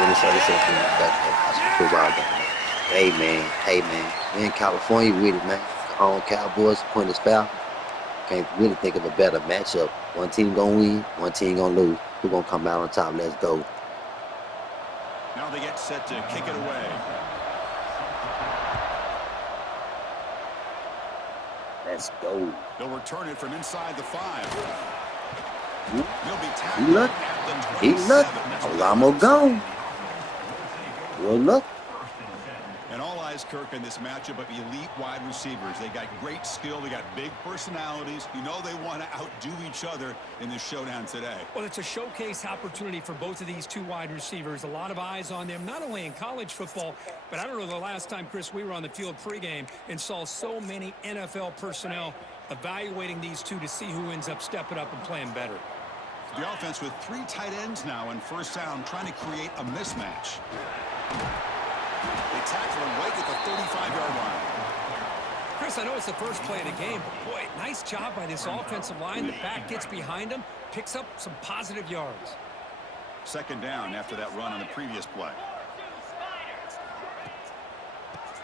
WinningCircleGaming back football game. Hey man, we in California with it, man. Cajon Cowboys, Aquinas Falcons. Can't really think of a better matchup. One team gonna win, one team gonna lose. Who gonna come out on top? Let's go. Now they get set to kick it away. Let's go. They'll return it from inside the 5. He looked. He looked. I was almost gone. Good luck. And all eyes, Kirk, in this matchup of elite wide receivers. They got great skill. They got big personalities. You know they want to outdo each other in this showdown today. Well, it's a showcase opportunity for both of these two wide receivers. A lot of eyes on them, not only in college football, but I don't know the last time, Chris, we were on the field pregame and saw so many NFL personnel evaluating these two to see who ends up stepping up and playing better. The offense with 3 tight ends now in first down, trying to create a mismatch. They tackle him right at the 35-yard line. Chris, I know it's the first play of the game, but boy, nice job by this offensive line. The back gets behind him, picks up some positive yards. Second down after that run on the previous play.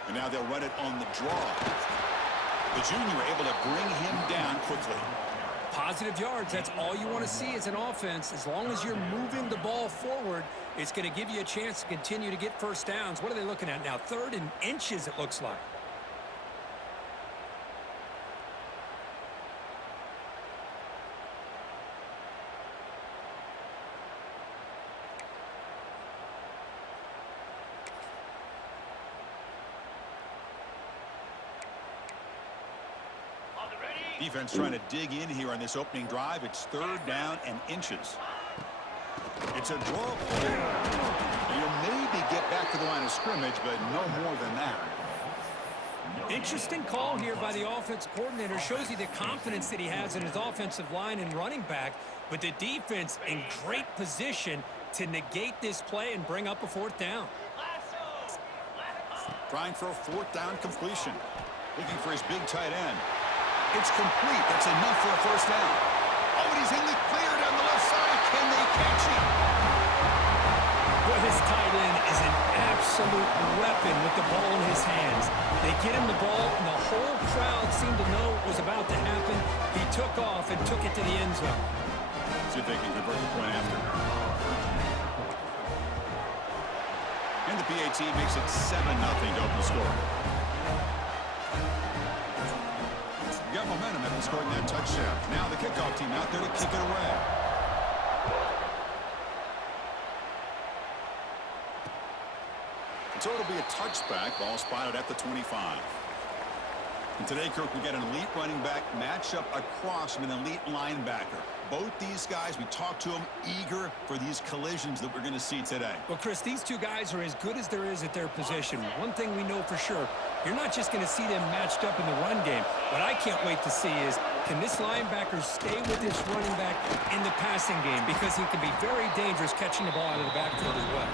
And now they'll run it on the draw. The junior able to bring him down quickly. Positive yards, that's all you want to see as an offense. As long as you're moving the ball forward, it's going to give you a chance to continue to get first downs. What are they looking at now? 3rd and inches, it looks like. Defense trying to dig in here on this opening drive. It's 3rd down and inches. It's a draw play. You'll maybe get back to the line of scrimmage, but no more than that. Interesting call here by the offense coordinator. Shows you the confidence that he has in his offensive line and running back, but the defense in great position to negate this play and bring up a 4th down. Trying for a 4th down completion. Looking for his big tight end. It's complete. That's enough for a first down. Oh, and he's in the clear down the left side. Can they catch him? Well, his tight end is an absolute weapon with the ball in his hands. They get him the ball, and the whole crowd seemed to know what was about to happen. He took off and took it to the end zone. See if they can convert the point after. And the PAT makes it 7-0 to open the score. Got momentum after scoring that touchdown. Now the kickoff team out there to kick it away. So it'll be a touchback. Ball spotted at the 25. And today, Kirk, we got an elite running back matched up across from an elite linebacker. Both these guys, we talked to them, eager for these collisions that we're going to see today. Well, Chris, these two guys are as good as there is at their position. One thing we know for sure, you're not just going to see them matched up in the run game. What I can't wait to see is, can this linebacker stay with this running back in the passing game? Because he can be very dangerous catching the ball out of the backfield as well.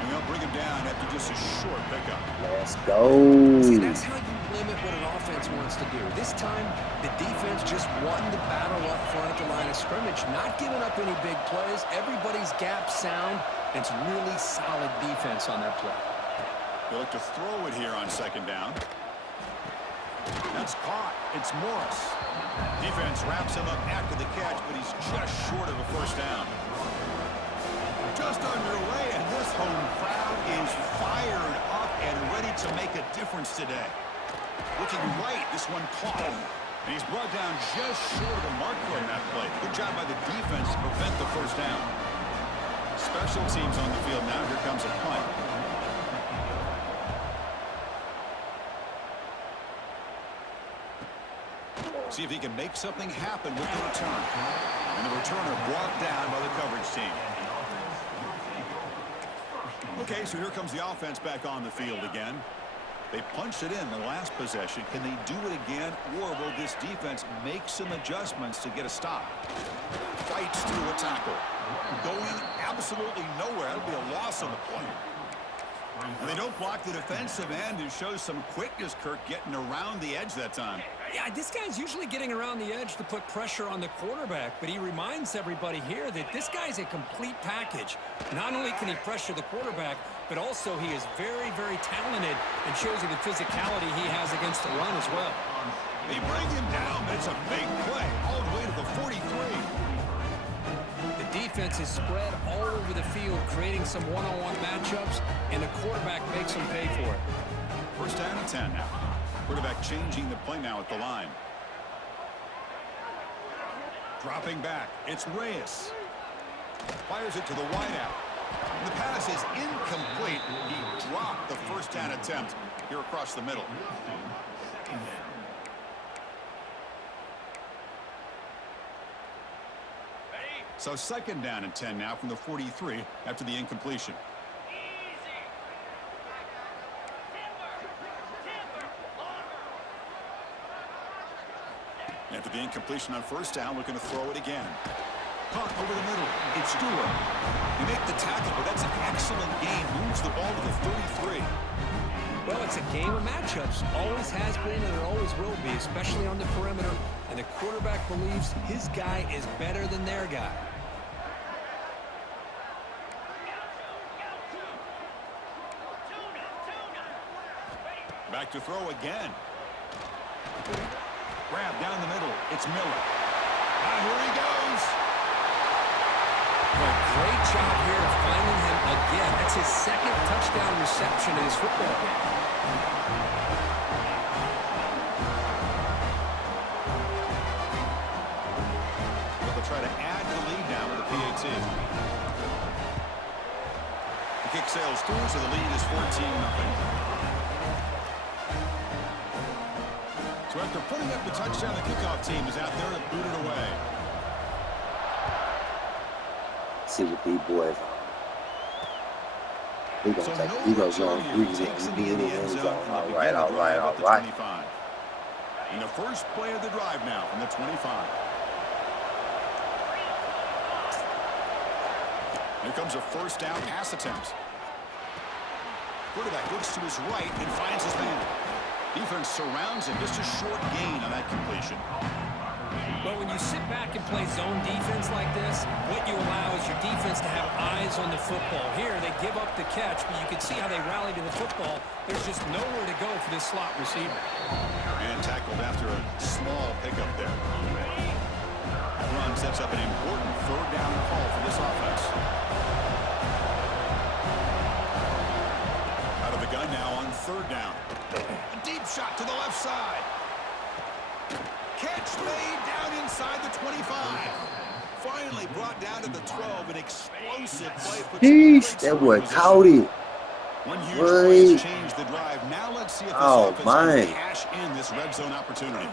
And they'll bring him down after just a short pickup. Let's go. See, that's how you limit what an offense wants to do. This time, the defense just won the battle up front at the line of scrimmage, not giving up any big plays. Everybody's gap sound. It's really solid defense on that play. They look to throw it here on 2nd down. That's caught. It's Morris. Defense wraps him up after the catch, but he's just short of a first down. Just underway, and this home crowd is fired up and ready to make a difference today. Looking right, this one caught him. And he's brought down just short of the marker on that play. Good job by the defense to prevent the first down. Special teams on the field now. Here comes a punt. See if he can make something happen with the return. And the returner brought down by the coverage team. Okay, so here comes the offense back on the field again. They punched it in the last possession. Can they do it again, or will this defense make some adjustments to get a stop? Fights through a tackle. Going absolutely nowhere. That'll be a loss on the play. And they don't block the defensive end, and shows some quickness, Kirk, getting around the edge that time. Yeah, this guy's usually getting around the edge to put pressure on the quarterback, but he reminds everybody here that this guy's a complete package. Not only can he pressure the quarterback, but also he is very, very talented and shows you the physicality he has against the run as well. They bring him down, but it's a big play all the way to the 43. The defense is spread all over the field, creating some one-on-one matchups, and the quarterback makes them pay for it. First down and 10 now. Quarterback changing the play now at the line. Dropping back, it's Reyes. Fires it to the wideout. The pass is incomplete. He dropped the first down attempt here across the middle. So second down and 10 now from the 43 after the incompletion. After the incompletion on first down, looking to throw it again. Caught over the middle. It's Stewart. They make the tackle, but that's an excellent gain. Moves the ball to the 33. Well, it's a game of matchups. Always has been and it always will be, especially on the perimeter. And the quarterback believes his guy is better than their guy. Back to throw again. Grab down the middle. It's Miller. Here he goes. Well, great job here of finding him again. That's his second touchdown reception in his football game. They'll try to add the lead now with the PAT. The kick sails through, so the lead is 14-0. So after putting up the touchdown, the kickoff team is out there to boot it away. See what these boys are. He gonna take it. He gonna go and breeze it and be in the end zone. All right. And the first play of the drive now from the 25. Here comes a first down pass attempt. Quarterback looks to his right and finds his man. Defense surrounds him. Just a short gain on that completion. But when you sit back and play zone defense like this, what you allow is your defense to have eyes on the football. Here, they give up the catch, but you can see how they rally to the football. There's just nowhere to go for this slot receiver. And tackled after a small pickup there. That run sets up an important third down call for this offense. Out of the gun now on third down. A deep shot to the left side. Catch made down inside the 25. Finally brought down to the 12. An explosive play. Jeez, that boy caught it. One huge play has changed the drive. Now let's see if this offense can cash in this red zone opportunity.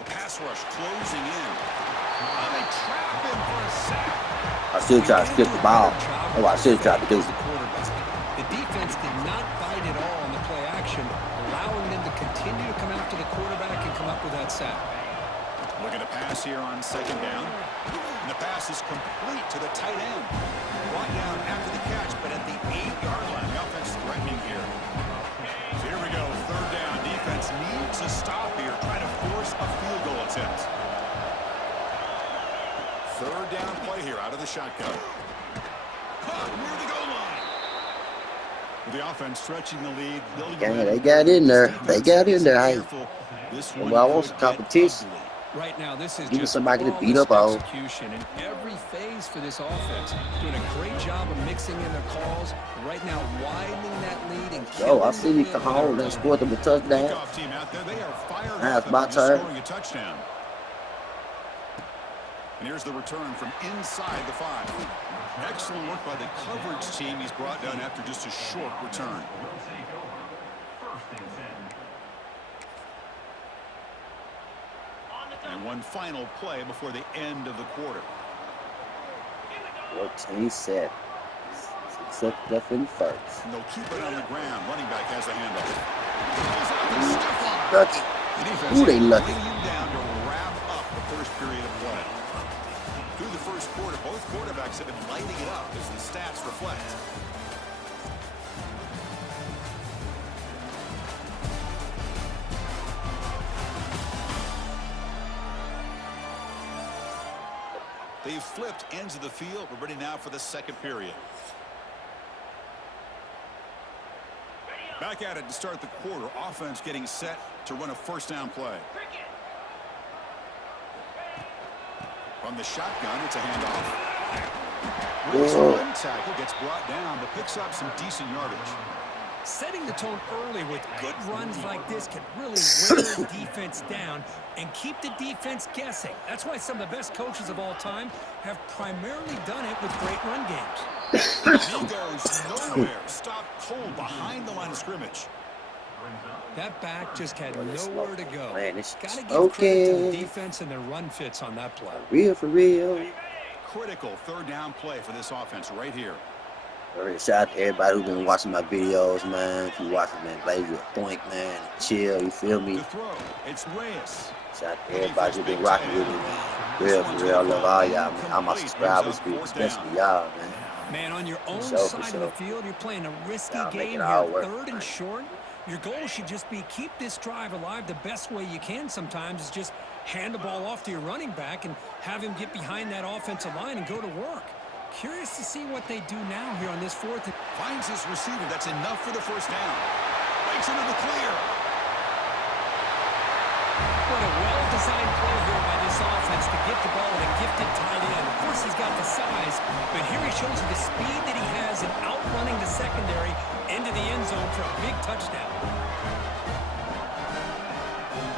The pass rush closing in. And they trap him for a sack. I should try to skip the ball. Oh, I should try to do. The defense did not bite at all on the play action, allowing them to continue to come after the quarterback and come up with that sack. Looking to pass here on second down. And the pass is complete to the tight end. Brought down after the catch, but at the 8-yard line. The offense threatening here. So here we go, third down. Defense needs a stop here. Try to force a field goal attempt. Third down play here out of the shotgun. Caught near the goal line. With the offense stretching the lead. Yeah, they got in there. They got in there. Hey, well, I want some competition. Right now, this is Give me just somebody to beat up on. execution in every phase for this offense. Doing a great job of mixing in their calls. Right now, widening that lead and Yo, I see Cajon that scored them a touchdown. Now it's my turn. And here's the return from inside the 5. Excellent work by the coverage team. He's brought down after just a short return. And one final play before the end of the quarter. 14-7. Except Duff in first. And they'll keep it on the ground. Running back has the handoff. Lucky. The defense Ooh, they lucky. laying him down to wrap up the first period of play. Through the first quarter, both quarterbacks have been lighting it up as the stats reflect. They've flipped ends of the field. We're ready now for the second period. Back at it to start the quarter. Offense getting set to run a first down play. From the shotgun, it's a handoff. Willis one tackle gets brought down, but picks up some decent yardage. Setting the tone early with good runs like this can really wear the defense down and keep the defense guessing. That's why some of the best coaches of all time have primarily done it with great run games. He goes nowhere. Stop cold behind the line of scrimmage. That back just had nowhere to go. Man, it's got to give credit to the defense and their run fits on that play. For real. Critical third down play for this offense right here. Shout out to everybody who's been watching my videos, man. If you watching, man, play with a point, man, and chill, you feel me? To throw, it's Reyes. Shout out to everybody who's been rocking with me, man. For real, I love all y'all, man. All my subscribers, especially y'all, man. Man, on your own side of the field, you're playing a risky game here, third and short. Your goal should just be keep this drive alive. The best way you can sometimes is just hand the ball off to your running back and have him get behind that offensive line and go to work. Curious to see what they do now here on this fourth. Finds his receiver. That's enough for the first down. Breaks into the clear. What a well-designed play here by this offense to get the ball with a gifted tight end. Of course, he's got the size, but here he shows you the speed that he has in outrunning the secondary into the end zone for a big touchdown.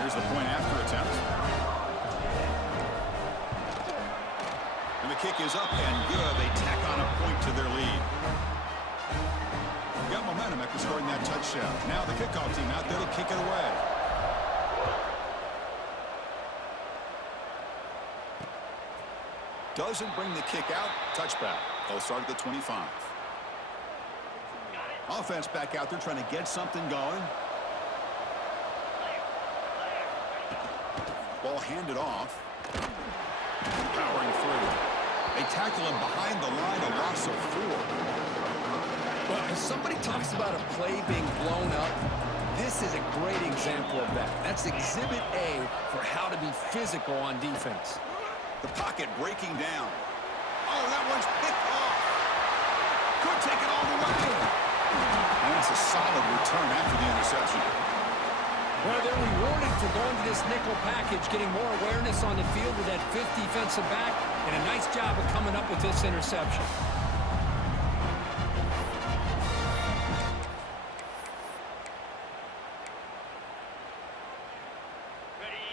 Here's the point after attempt. And the kick is up and good. They tack on a point to their lead. Got momentum after scoring that touchdown. Now the kickoff team out there to kick it away. Doesn't bring the kick out. Touchback. They'll start at the 25. Offense back out there trying to get something going. Ball handed off. Powering through. They tackle him behind the line, a loss of 4. Well, if somebody talks about a play being blown up, this is a great example of that. That's exhibit A for how to be physical on defense. The pocket breaking down. Oh, that one's picked off. Could take it all the way. And that's a solid return after the interception. Well, they're rewarded for going to this nickel package, getting more awareness on the field with that fifth defensive back, and a nice job of coming up with this interception.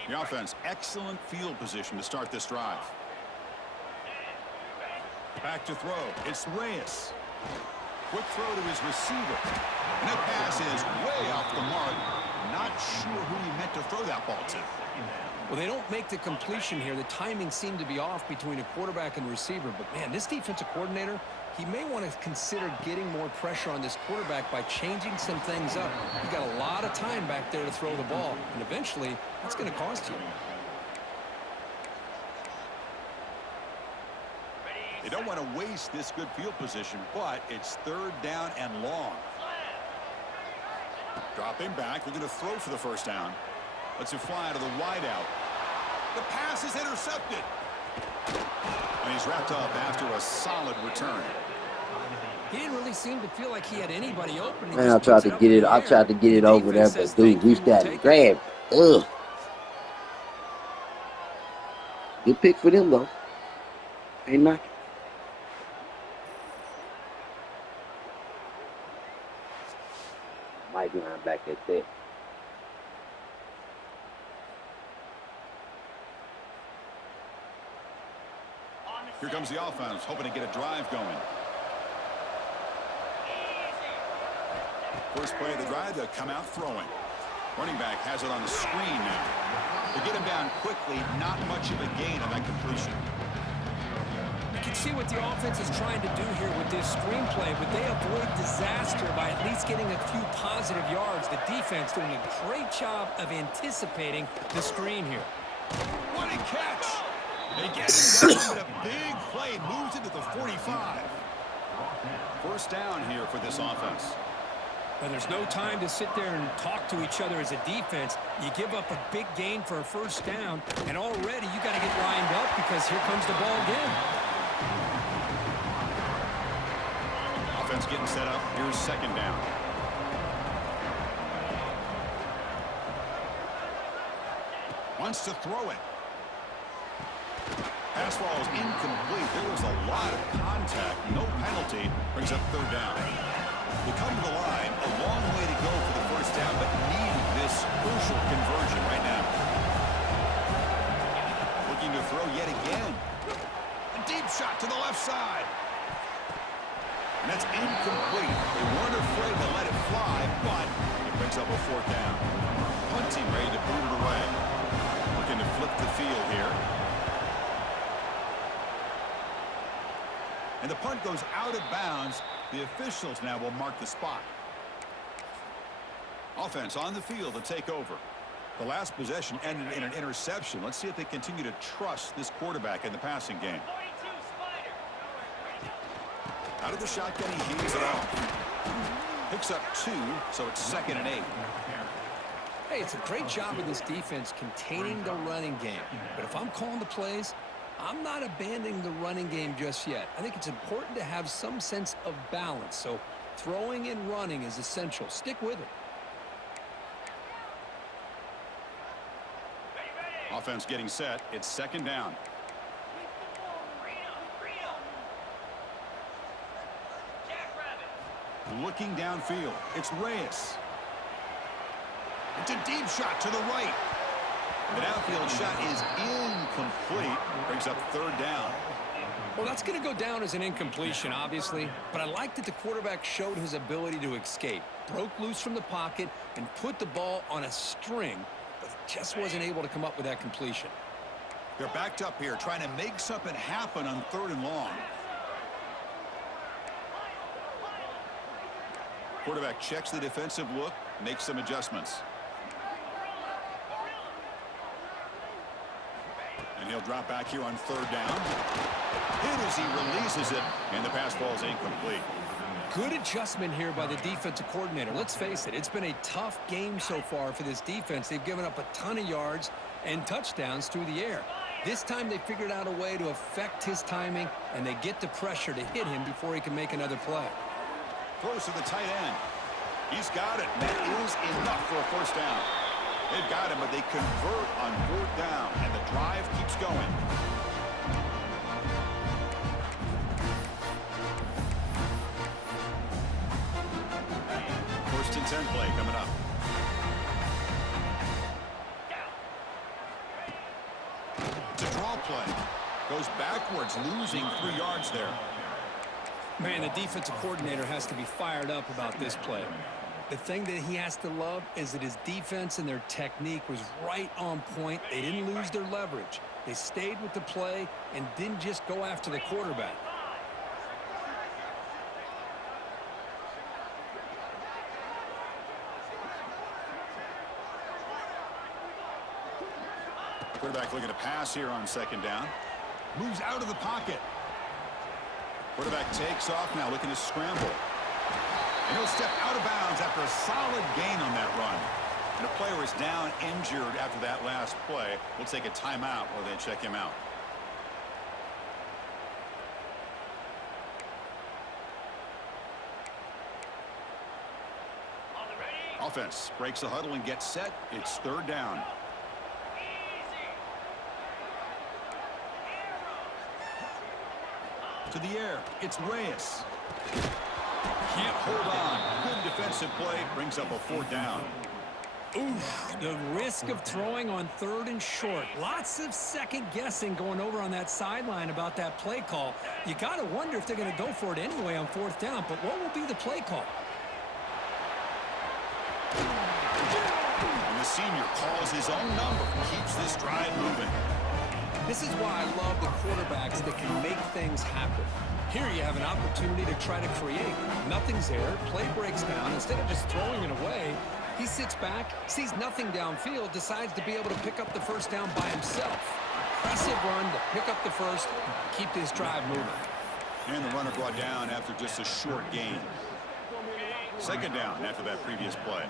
The offense, excellent field position to start this drive. Back to throw. It's Reyes. Quick throw to his receiver. And that pass is way off the mark. Not sure who he meant to throw that ball to. Well, they don't make the completion here. The timing seemed to be off between a quarterback and receiver. But, man, this defensive coordinator, he may want to consider getting more pressure on this quarterback by changing some things up. You got a lot of time back there to throw the ball, and eventually that's going to cost you. They don't want to waste this good field position, but it's third down and long. Dropping back, they're going to throw for the first down. Lets it fly to the wideout. The pass is intercepted. And he's wrapped up after a solid return. He didn't really seem to feel like he had anybody open. Man, I tried to get it. I tried to get it over there, but dude reached out and grabbed it. Ugh. Good pick for them though. Ain't knocking. Mike line back at that. Here comes the offense, hoping to get a drive going. First play of the drive, they'll come out throwing. Running back has it on the screen now. They get him down quickly, not much of a gain on that completion. You can see what the offense is trying to do here with this screenplay, but they avoid disaster by at least getting a few positive yards. The defense doing a great job of anticipating the screen here. What a catch! They get him down with a big play, moves into the 45. First down here for this offense. Well, there's no time to sit there and talk to each other as a defense. You give up a big gain for a first down, and already you got to get lined up because here comes the ball again. Offense getting set up. Here's second down. Wants to throw it. Pass ball is incomplete. There was a lot of contact. No penalty. Brings up third down. We come to the line. A long way to go for the first down, but need this crucial conversion right now. Looking to throw yet again. A deep shot to the left side. And that's incomplete. They weren't afraid to let it fly, but it brings up a fourth down. Punt team ready to boot it away. Looking to flip the field here. And the punt goes out of bounds. The officials now will mark the spot. Offense on the field to take over. The last possession ended in an interception. Let's see if they continue to trust this quarterback in the passing game. Out of the shotgun, he heaves it off. Picks up 2, so it's 2nd and 8. Hey, it's a great job of this defense containing the running game. But if I'm calling the plays, I'm not abandoning the running game just yet. I think it's important to have some sense of balance. So throwing and running is essential. Stick with it. Offense getting set. It's second down. Looking downfield. It's Reyes. It's a deep shot to the right. The downfield shot is incomplete. Brings up third down. Well, that's going to go down as an incompletion, obviously. But I like that the quarterback showed his ability to escape. Broke loose from the pocket and put the ball on a string. But he just wasn't able to come up with that completion. They're backed up here trying to make something happen on 3rd and long. Quarterback checks the defensive look, makes some adjustments. And he'll drop back here on 3rd down. Hit as he releases it, and the pass ball is incomplete. Good adjustment here by the defensive coordinator. Let's face it, it's been a tough game so far for this defense. They've given up a ton of yards and touchdowns through the air. This time they figured out a way to affect his timing, and they get the pressure to hit him before he can make another play. Throws to the tight end. He's got it. That is enough for a first down. They've got him, but they convert on 4th down, and the drive keeps going. First and 10 play coming up. It's a draw play. Goes backwards, losing 3 yards there. Man, the defensive coordinator has to be fired up about this play. The thing that he has to love is that his defense and their technique was right on point. They didn't lose their leverage. They stayed with the play and didn't just go after the quarterback. Quarterback looking to pass here on 2nd down. Moves out of the pocket. Quarterback takes off now, looking to scramble. And he'll step out of bounds after a solid gain on that run. And a player is down injured after that last play. We'll take a timeout while they check him out. Offense breaks the huddle and gets set. It's 3rd down. To the air, it's Reyes. Can't hold on. Good defensive play, brings up a 4th down. Oof, the risk of throwing on 3rd and short. Lots of second guessing going over on that sideline about that play call. You got to wonder if they're going to go for it anyway on 4th down, but what will be the play call? And the senior calls his own number, keeps this drive moving. This is why I love the quarterbacks that can make things happen. Here you have an opportunity to try to create. Nothing's there. Play breaks down. Instead of just throwing it away, he sits back, sees nothing downfield, decides to be able to pick up the first down by himself. Impressive run to pick up the first, keep this drive moving. And the runner brought down after just a short gain. Second down after that previous play.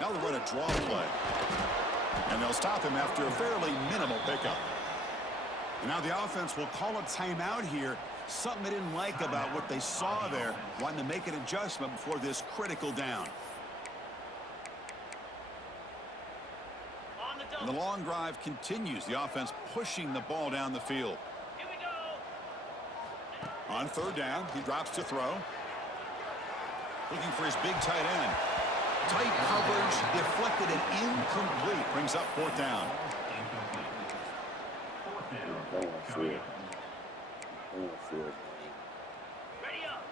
Now they'll run a draw play. And they'll stop him after a fairly minimal pickup. And now the offense will call a timeout here. Something they didn't like about what they saw there. Wanting to make an adjustment before this critical down. And the long drive continues. The offense pushing the ball down the field. On third down, he drops to throw. Looking for his big tight end. Tight coverage, deflected and incomplete. Brings up fourth down.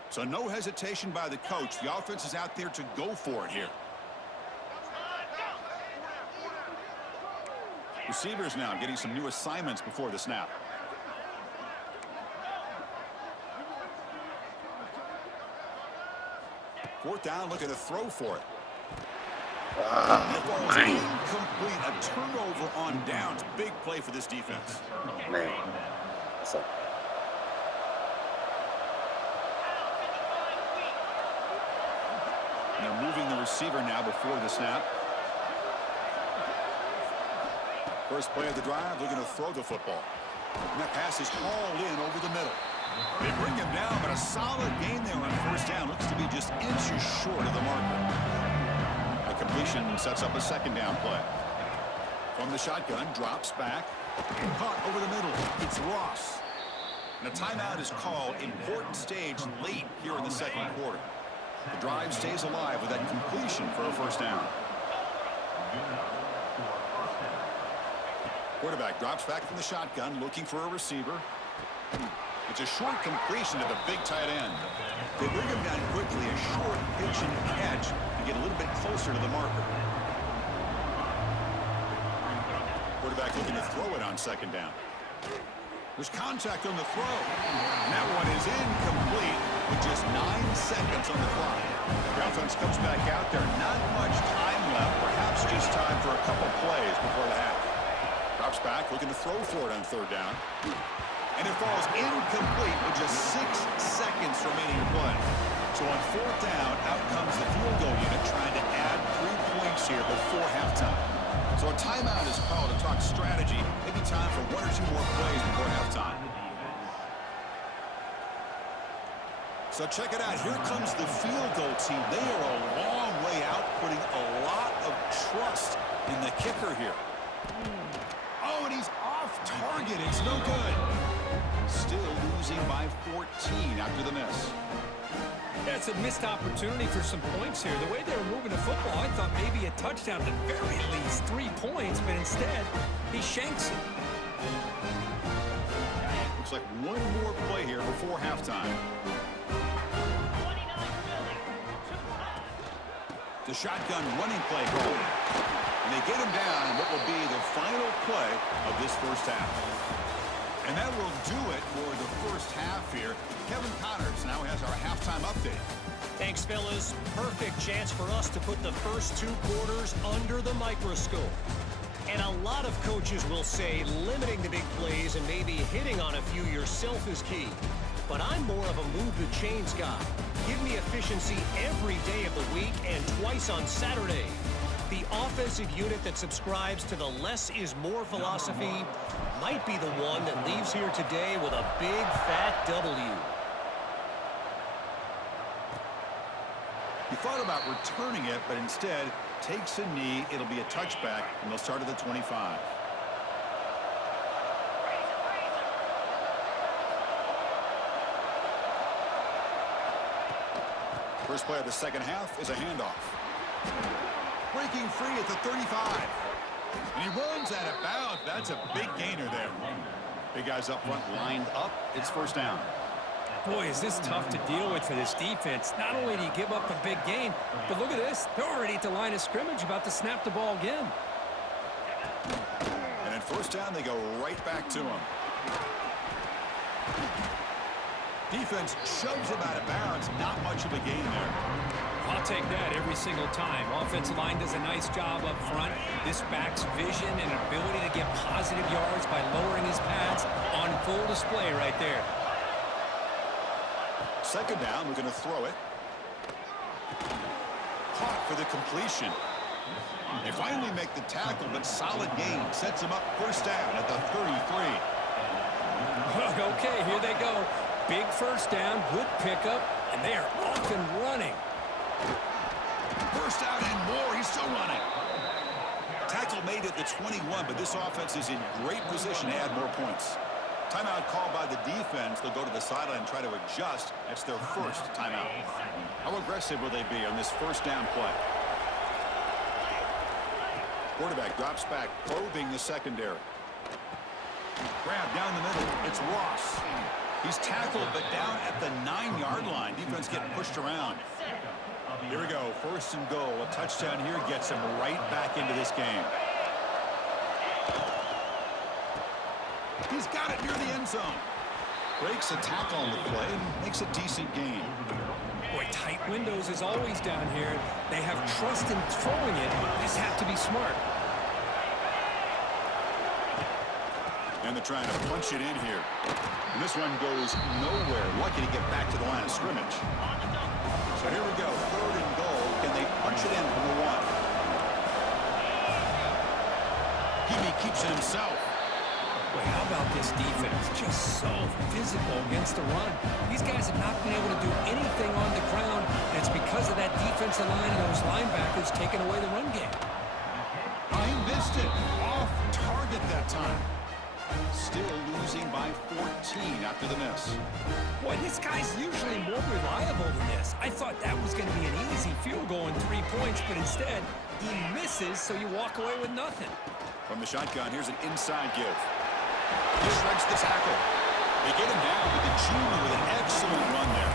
So no hesitation by the coach. The offense is out there to go for it here. Receivers now getting some new assignments before the snap. Fourth down, looking to throw for it. Incomplete. A turnover on downs. Big play for this defense. Man, that's okay. They're moving the receiver now before the snap. First play of the drive, looking to throw the football. And that pass is hauled in over the middle. They bring him down, but a solid gain there on first down. Looks to be just inches short of the marker. A completion sets up a second down play. From the shotgun, drops back. Caught over the middle. It's Ross. And a timeout is called. Important stage late here in the second quarter. The drive stays alive with that completion for a first down. Quarterback drops back from the shotgun, looking for a receiver. It's a short completion to the big tight end. They bring him down quickly, a short pitch and catch to get a little bit closer to the marker. Quarterback looking to throw it on second down. There's contact on the throw. And that one is incomplete with just 9 seconds on the clock. The offense comes back out there. Not much time left. Perhaps just time for a couple plays before the half. Drops back, looking to throw for it on third down. And it falls incomplete with just 6 seconds remaining to play. So on fourth down, out comes the field goal unit trying to add 3 points here before halftime. So a timeout is called to talk strategy. Maybe time for 1 or 2 more plays before halftime. So check it out. Here comes the field goal team. They are a long way out, putting a lot of trust in the kicker here. Oh, and he's off target. It's no good. Still losing by 14 after the miss. Yeah, it's a missed opportunity for some points here. The way they were moving the football, I thought maybe a touchdown, at the very least 3 points, but instead, he shanks it. Looks like 1 more play here before halftime. The shotgun running play called. And they get him down in what will be the final play of this first half. And that will do it for the first half here. Kevin Connors now has our halftime update. Thanks, fellas. Perfect chance for us to put the first 2 quarters under the microscope. And a lot of coaches will say limiting the big plays and maybe hitting on a few yourself is key. But I'm more of a move the chains guy. Give me efficiency every day of the week and twice on Saturday. The offensive unit that subscribes to the less is more philosophy might be the one that leaves here today with a big fat W. He thought about returning it, but instead takes a knee. It'll be a touchback, and they'll start at the 25. First play of the second half is a handoff. Breaking free at the 35. And he runs out of bounds. That's a big gainer there. Big guys up front lined up. It's first down. Boy, is this tough to deal with for this defense. Not only do you give up a big gain, but look at this. They're already at the line of scrimmage, about to snap the ball again. And at first down, they go right back to him. Defense shoves him out of bounds. Not much of a gain there. I'll take that every single time. Offensive line does a nice job up front. This back's vision and ability to get positive yards by lowering his pads on full display right there. Second down, we're going to throw it. Caught for the completion. They finally make the tackle, but solid gain sets them up first down at the 33. Okay, here they go. Big first down, good pickup, and they are off and running. First down and more. He's still running. Tackle made at the 21, but this offense is in great position to add more points. Timeout called by the defense. They'll go to the sideline and try to adjust. That's their first timeout. How aggressive will they be on this first down play? Quarterback drops back, probing the secondary. Grab down the middle. It's Ross. He's tackled, but down at the 9-yard line. Defense getting pushed around. Here we go. First and goal. A touchdown here gets him right back into this game. He's got it near the end zone. Breaks a tackle on the play and makes a decent gain. Boy, tight windows is always down here. They have trust in throwing it. Just have to be smart. And they're trying to punch it in here. And this one goes nowhere. Lucky to get back to the line of scrimmage. So here we go. Third and goal. Can they punch it in from the 1? He keeps it himself. Boy, how about this defense? Just so physical against the run. These guys have not been able to do anything on the ground. And it's because of that defensive line and those linebackers taking away the run game. He missed it. Off target that time. Still losing by 14 after the miss. Boy, this guy's usually more reliable than this. I thought that was going to be an easy field goal and 3 points, but instead, he misses, so you walk away with nothing. From the shotgun, here's an inside give. He shreds the tackle. They get him down with the junior with an excellent run there.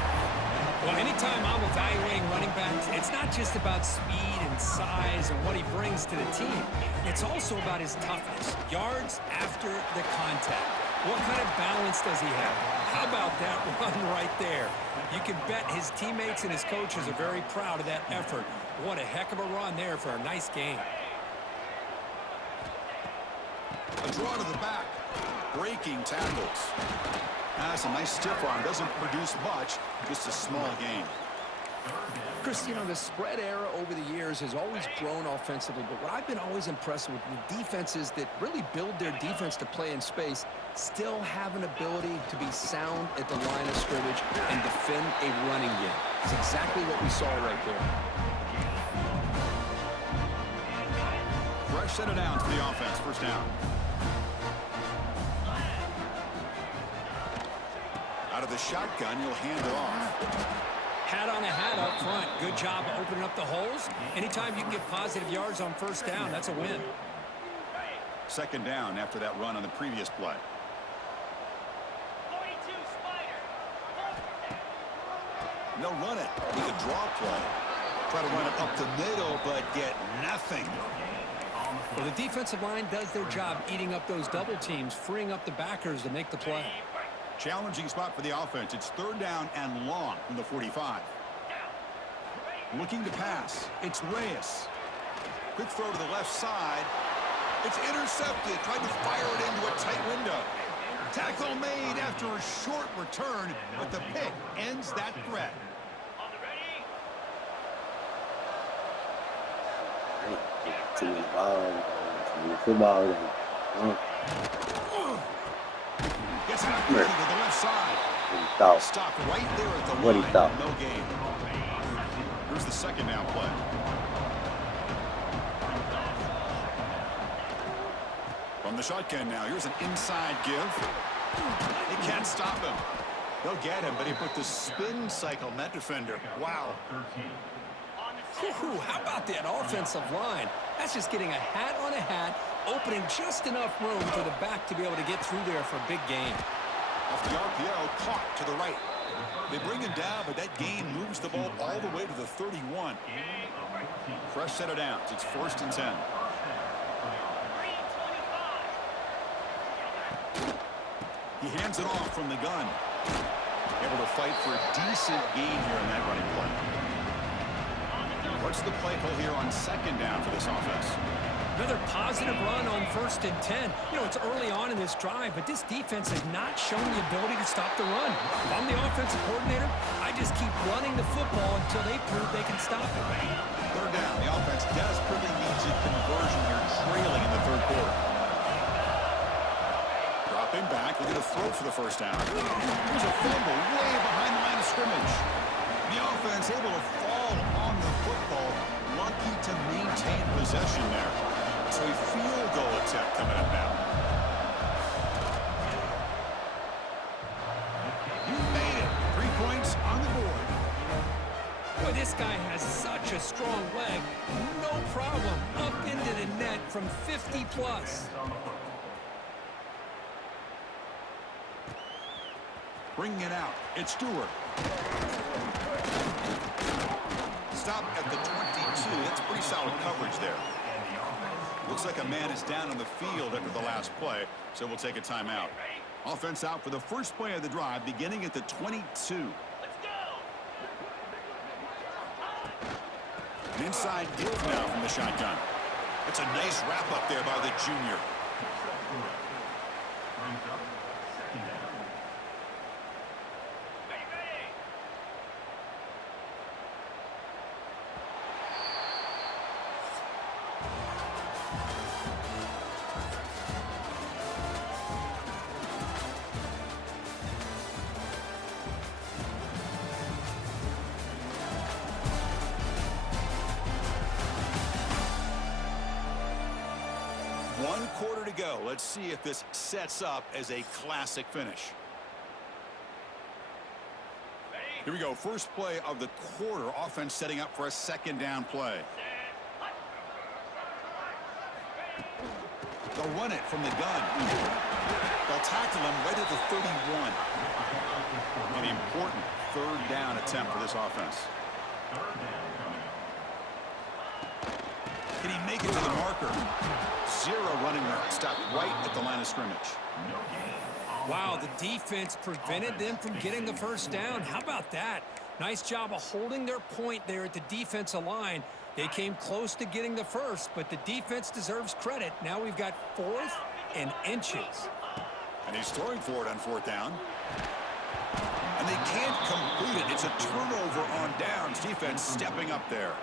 Well, anytime I'm evaluating running backs, it's not just about speed and size and what he brings to the team. It's also about his toughness, yards after the contact. What kind of balance does he have? How about that run right there? You can bet his teammates and his coaches are very proud of that effort. What a heck of a run there for a nice game. A draw to the back. Breaking tackles. That's a nice stiff arm. Doesn't produce much. Just a small gain. Chris, you know, the spread era over the years has always grown offensively, but what I've been always impressed with the defenses that really build their defense to play in space still have an ability to be sound at the line of scrimmage and defend a running game. It's exactly what we saw right there. Fresh set of downs for the offense. First down. Out of the shotgun, you'll hand it off. Hat on a hat up front. Good job opening up the holes. Anytime you can get positive yards on first down, that's a win. Second down after that run on the previous play. They'll run it with a draw play. Try to run it up the middle, but get nothing. Well, the defensive line does their job eating up those double teams, freeing up the backers to make the play. Challenging spot for the offense. It's third down and long from the 45. Looking to pass. It's Reyes. Quick throw to the left side. It's intercepted. Tried to fire it into a tight window. Tackle made after a short return, but the pick ends that threat. To the football. Gets it out quickly to the left side. Stopped right there at the line. No gain. Here's the second down play. From the shotgun now. Here's an inside give. They can't stop him. They'll get him, but he put the spin cycle on that defender. Wow. How about that offensive line? That's just getting a hat on a hat, opening just enough room for the back to be able to get through there for a big gain. Off the RPO, caught to the right. They bring him down, but that gain moves the ball all the way to the 31. Fresh set of downs. It's first and 10. He hands it off from the gun. Able to fight for a decent gain here in that running play. What's the play call here on second down for this offense? Another positive run on 1st and 10. You know, it's early on in this drive, but this defense has not shown the ability to stop the run. If I'm the offensive coordinator, I just keep running the football until they prove they can stop it. Third down. The offense desperately needs a conversion here, trailing in the third quarter. Dropping back, looking to throw for the first down. Here's a fumble way behind the line of scrimmage. The offense able to fall on the football, lucky to maintain possession there. So a field goal attempt coming up now. You made it. 3 points on the board. Boy, this guy has such a strong leg. No problem. Up into the net from 50 plus. Bringing it out. It's Stewart. Stop at the 22. That's pretty solid coverage there. Looks like a man is down on the field after the last play, so we'll take a timeout. Offense out for the first play of the drive, beginning at the 22. An inside give now from the shotgun. It's a nice wrap up there by the junior. One quarter to go. Let's see if this sets up as a classic finish. Here we go. First play of the quarter. Offense setting up for a second down play. They'll run it from the gun. They'll tackle him right at the 31. An important third down attempt for this offense. Can he make it to the marker? Zero running route. Stopped right at the line of scrimmage. Wow, the defense prevented them from getting the first down. How about that? Nice job of holding their point there at the defensive line. They came close to getting the first, but the defense deserves credit. Now we've got 4th and inches. And he's throwing for it on 4th down. And they can't complete it. It's a turnover on downs. Defense stepping up there.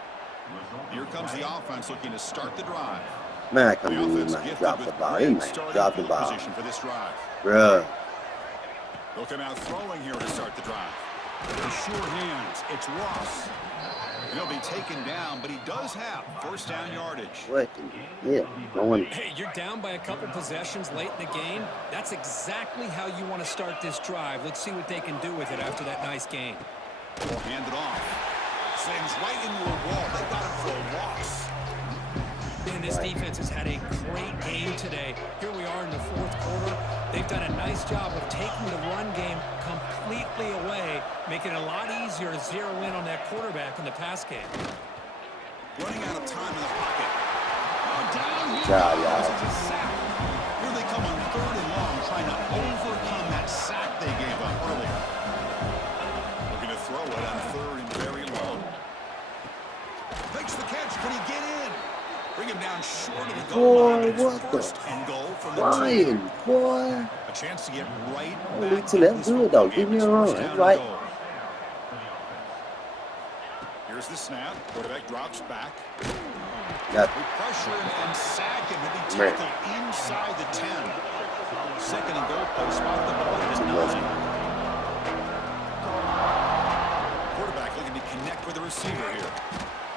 Here comes the offense looking to start the drive. Man, I can't believe he might drop the ball. He might drop the ball. For this drive. Bruh. They'll come out throwing here to start the drive. The sure hands. It's Ross. And he'll be taken down, but he does have first down yardage. What? Yeah, no one. Hey, you're down by a couple possessions late in the game. That's exactly how you want to start this drive. Let's see what they can do with it after that nice game. We'll hand it off. Slams right into a wall. They got him for a loss. And this defense has had a great game today. Here we are in the 4th quarter. They've done a nice job of taking the run game completely away, making it a lot easier to zero in on that quarterback in the pass game. Running out of time in the pocket. Oh, down here. Yeah. Here they come on 3rd and long, trying to overcome that sack they gave up earlier. Looking to throw it on 3rd and very long. Makes the catch. Can he get in? Bring him down short of the goal line. Boy, what First and goal from the Ryan, team. boy. A chance to get right Holy back to into that this good, football though. Give game. me It's a run. first That's down right. and goal. Here's the snap. Quarterback drops back. Got We pressure him and sack him. He'll be tackled inside the 10. Second and goal post. Spot the ball at the 9. Quarterback looking to connect with the receiver here.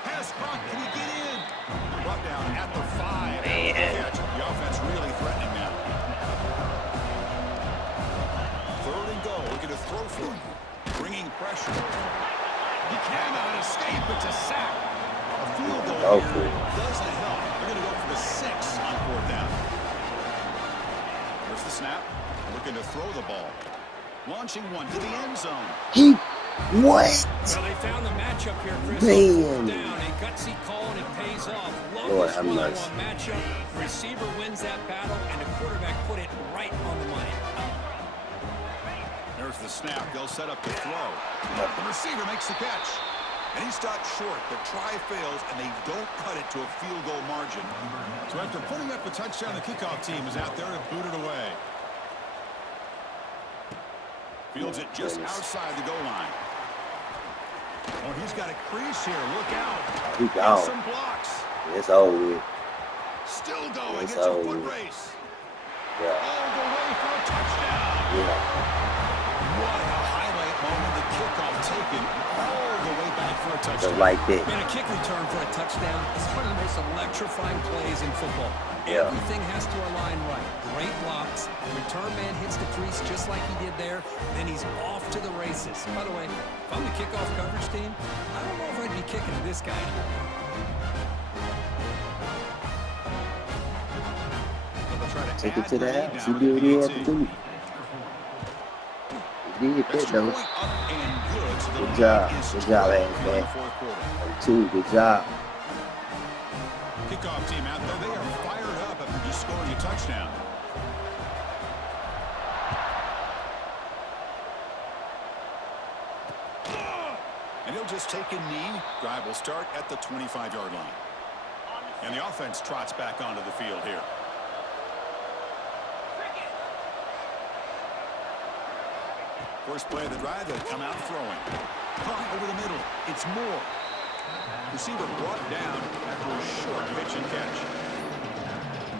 Pass clock. Can he get in? Brought down at the 5. Man. The offense really threatening now. 3rd and goal. Looking to throw for him. Bringing pressure. He cannot escape. It's a sack. A field goal here doesn't help. They're going to go for the 6 on 4th down. There's the snap. Looking to throw the ball. Launching one to the end zone. What? Well, they found the matchup here, Chris. Man. Down, a gutsy call, and it pays off. Lord, Longest I'm one-on-one nuts. matchup. The receiver wins that battle, and the quarterback put it right on the money. There's the snap. They'll set up the throw. The receiver makes the catch. And he stopped short. The try fails, and they don't cut it to a field goal margin. So after putting up a touchdown, the kickoff team is out there to boot it away. Fields it just outside the goal line. Oh, he's got a crease here. Look out. He gone. Some blocks. It's over. Still going. It's It's a over. foot race. Yeah. All the way for a touchdown. Yeah. What a highlight moment. The kickoff taken all the way back for a touchdown. Just like that. Man, a kick return for a touchdown is one of the most electrifying plays in football. Yeah. Everything has to align right. Great blocks. Return man hits the crease just like he did there. Then he's off to the races. By the way, if I'm the kickoff coverage team, I don't know if I'd be kicking to this guy. Take it to the house. He did what he had to do. He did that, though. Good job. Good job, man. Two, good job. Kickoff team out there. They are fired up after just scoring a touchdown. And he'll just take a knee. Drive will start at the 25-yard line. And the offense trots back onto the field here. First play of the drive, they'll come out throwing. Caught over the middle. It's Moore. Receiver brought down after a short pitch and catch.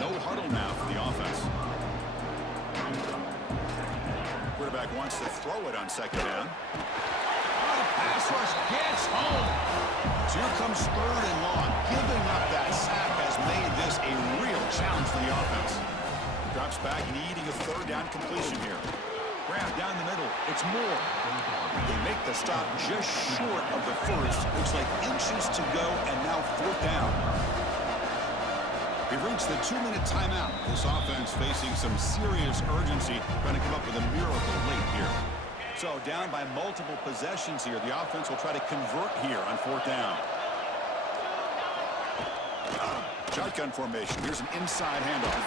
No huddle now for the offense. Quarterback wants to throw it on second down. Oh, the pass rush gets home. So here comes third and long. Giving up that sack has made this a real challenge for the offense. Drops back, needing a third down completion here. Grab down the middle. It's Moore. They make the stop just short of the first. Looks like inches to go, and now fourth down. We've reached the 2-minute timeout. This offense facing some serious urgency, trying to come up with a miracle late here. So down by multiple possessions here. The offense will try to convert here on fourth down. Shotgun formation. Here's an inside handoff.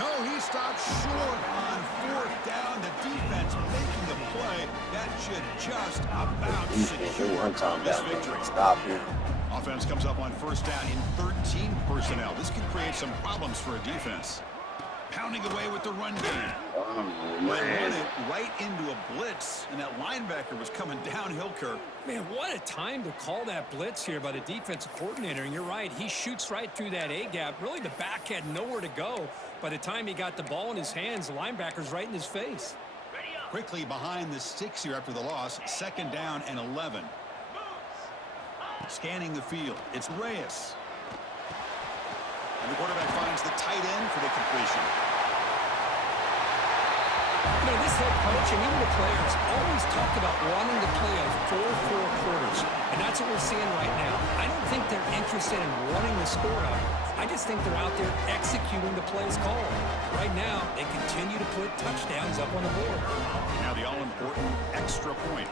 No, he stopped short on fourth down. The defense making the play. That should just about secure this victory. Stop him. Offense comes up on first down in 13 personnel. This can create some problems for a defense. Pounding away with the run game. Oh, Run man. it right into a blitz, and that linebacker was coming downhill, Kirk. Man, what a time to call that blitz here by the defensive coordinator. And you're right, he shoots right through that A-gap. Really, the back had nowhere to go. By the time he got the ball in his hands, the linebacker's right in his face. Quickly behind the sticks here after the loss. Second down and 11. Scanning the field. It's Reyes. And the quarterback finds the tight end for the completion. You know, this head coach and even the players always talk about wanting to play a 4-4 quarters. And that's what we're seeing right now. I don't think they're interested in running the score up. I just think they're out there executing the plays called. Right now, they continue to put touchdowns up on the board. Now the all-important extra point.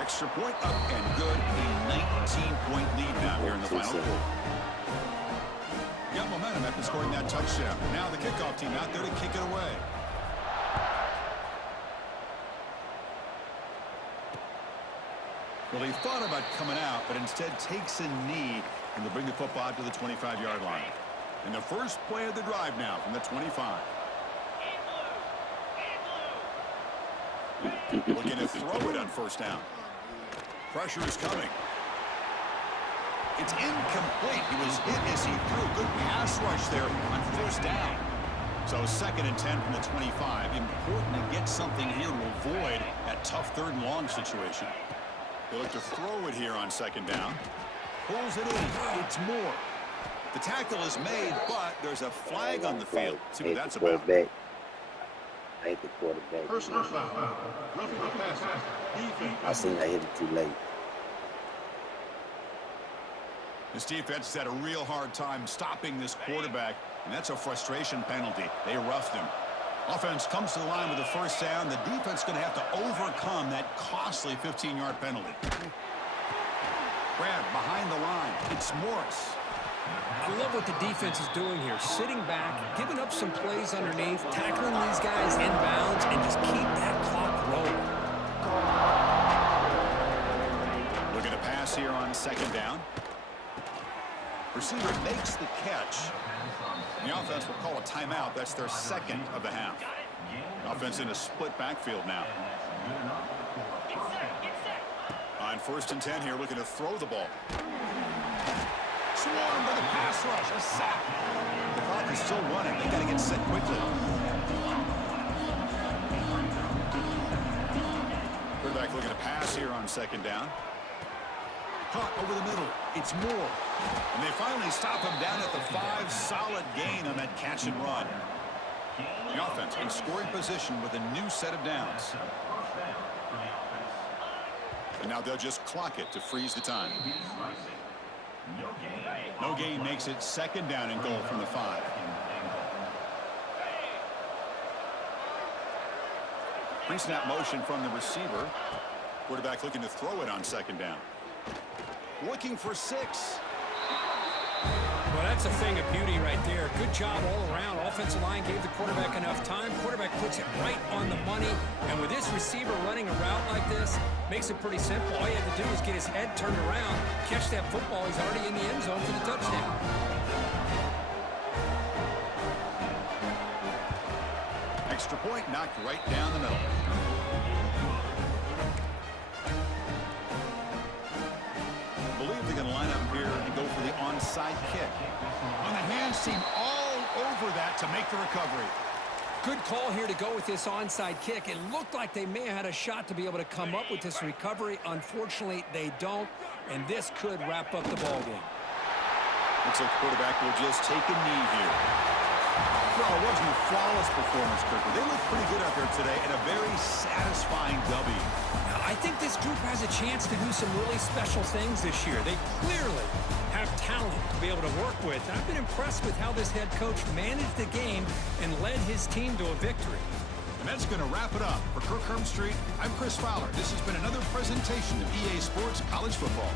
Extra point up and good. A 19-point lead now here in the final quarter. Got momentum after scoring that touchdown. Now the kickoff team out there to kick it away. Well, he thought about coming out, but instead takes a knee and they'll bring the football out to the 25-yard line. And the first play of the drive now from the 25. Looking to throw it on first down. Pressure is coming. It's incomplete. He was hit as he threw. Good pass rush there on first down. So second and 10 from the 25. Important to get something here to avoid that tough third and long situation. They look to throw it here on second down. Pulls it in. It's Moore. The tackle is made, but there's a flag on the field. See what that's about. Ain't the quarterback. Personal foul. Roughing the passer. Defense. I seen I hit it too late. This defense has had a real hard time stopping this quarterback, and that's a frustration penalty. They roughed him. Offense comes to the line with the first down. The defense is going to have to overcome that costly 15-yard penalty. Grab behind the line. It's Morris. I love what the defense is doing here. Sitting back, giving up some plays underneath, tackling these guys inbounds, and just keep that clock rolling. pass here on second down. Receiver makes the catch. The offense will call a timeout. That's their second of the half. Offense in a split backfield now. On 1st and 10 here, looking to throw the ball. Swarmed by the pass rush. A sack. The clock is still running. They got to get set quickly. Quarterback looking to pass here on second down. Caught over the middle. It's Moore. And they finally stop him down at the 5. Solid gain on that catch and run. The offense in scoring position with a new set of downs. And now they'll just clock it to freeze the time. No gain makes it second down and goal from the 5. Pre-snap motion from the receiver. Quarterback looking to throw it on second down. Looking for 6. Well, that's a thing of beauty right there. Good job all around. Offensive line gave the quarterback enough time. Quarterback puts it right on the money. And with this receiver running a route like this, makes it pretty simple. All you have to do is get his head turned around, catch that football. He's already in the end zone for the touchdown. Extra point knocked right down the middle. I believe they're going to line up here and go for the onside kick. On the hands team all over that to make the recovery. Good call here to go with this onside kick. It looked like they may have had a shot to be able to come up with this recovery. Unfortunately, they don't, and this could wrap up the ball game. Looks like the quarterback will just take a knee here. Well, it wasn't a flawless performance, Kirk. They look pretty good out there today and a very satisfying W. Now, I think this group has a chance to do some really special things this year. They clearly have talent to be able to work with. And I've been impressed with how this head coach managed the game and led his team to a victory. And that's going to wrap it up. For Kirk Street, I'm Chris Fowler. This has been another presentation of EA Sports College Football.